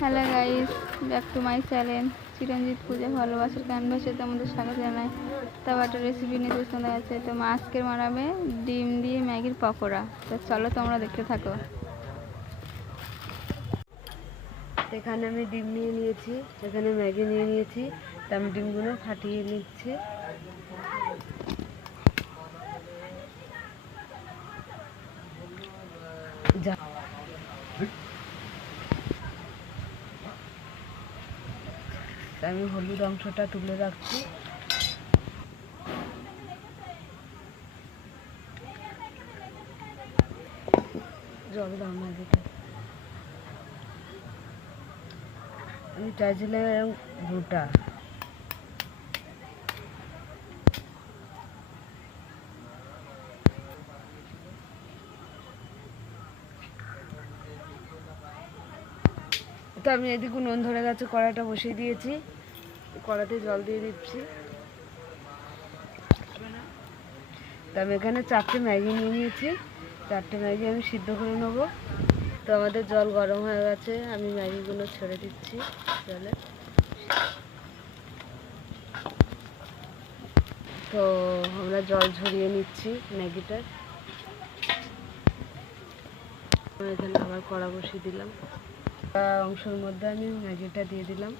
Hello guys, back to my channel Chiranjit Puja ভালোবাসার ক্যানভাসে তোমাদের স্বাগত জানাই। তাও একটা রেসিপি নিয়ে তোমাদের আছে। তো মা আজকের বানাবে ডিম দিয়ে ম্যাগির পকোড়া। তো চলো তোমরা দেখতে থাকো। এখানে আমি ডিম নিয়ে নিয়েছি, এখানে ম্যাগি নিয়ে নিয়েছি। তা আমি ডিমগুলো ফাটিয়ে নিচ্ছি। আমি হলুদ অংশটা তুলে রাখছি। জল দাও ম্যাগিটা। আমি চাইছিলাম গোটা। তো আমি এদিকে নুন ধরে গেছে, কড়াইটা বসিয়ে দিয়েছি। কড়াতে জল দিয়ে দিচ্ছি। তো আমি এখানে 4টে ম্যাগি নিয়ে নিয়েছি। 4টে ম্যাগি আমি সিদ্ধ করে নেবো। তো আমাদের জল গরম হয়ে গেছে, আমি ম্যাগিগুলো ছেড়ে দিচ্ছি জলে। তো আমরা জল ঝরিয়ে নিচ্ছি ম্যাগিটার। এখানে আবার কড়া বসিয়ে দিলাম। অংশের মধ্যে আমি ম্যাগিটা দিয়ে দিলাম।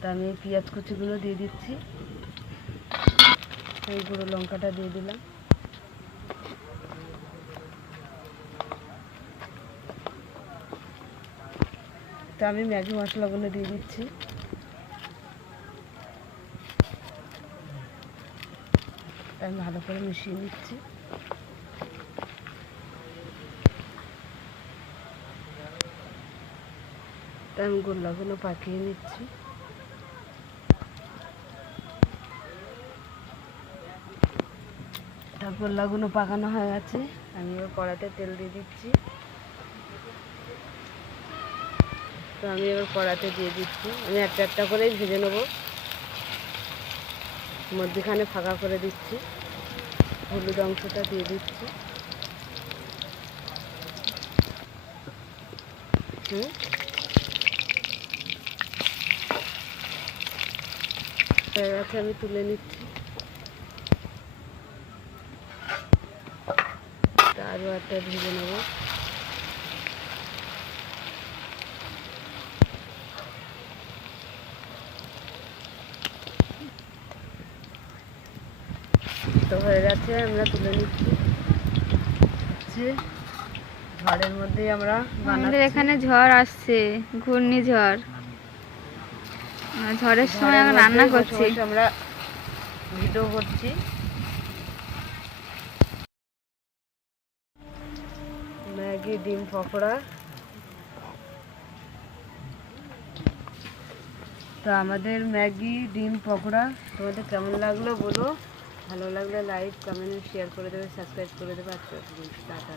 তা আমি পেঁয়াজ কুচিগুলো দিয়ে দিচ্ছি। এই গুঁড়ো লঙ্কাটা দিয়ে দিলাম। তা আমি ম্যাগি মশলাগুলো দিয়ে দিচ্ছি। তা আমি ভালো করে মিশিয়ে নিচ্ছি। তা আমি গোল্লাগুলো পাকিয়ে নিচ্ছি। তারপর গোল্লাগুলো পাকানো হয়ে গেছে, আমি এবার কড়াতে তেল দিয়ে দিচ্ছি। তো আমি এবার কড়াতে দিয়ে দিচ্ছি। আমি একটা একটা করেই ভেজে নেব, মধ্যখানে ফাঁকা করে দিচ্ছি। হলুদ অংশটা দিয়ে দিচ্ছি। হয়ে গেছে, আমি তুলে নিচ্ছি। আরও একটা ভেজে নেব। তো হয়ে গেছে, আমরা তুলে নিচ্ছি। ঝড়ের মধ্যেই আমরা আমাদের এখানে ঝড় আসছে, ঘূর্ণিঝড়। ঝড়ের সময় আমরা রান্না করছি, আমরা ভিডিও করছি। ম্যাগি ডিম পকোড়া। তো আমাদের ম্যাগি ডিম পকোড়া তোমাদের কেমন লাগলো বলো। ভালো লাগলে লাইক কমেন্ট শেয়ার করে দেবে, সাবস্ক্রাইব করে দেবে। আচ্ছা, টাটা।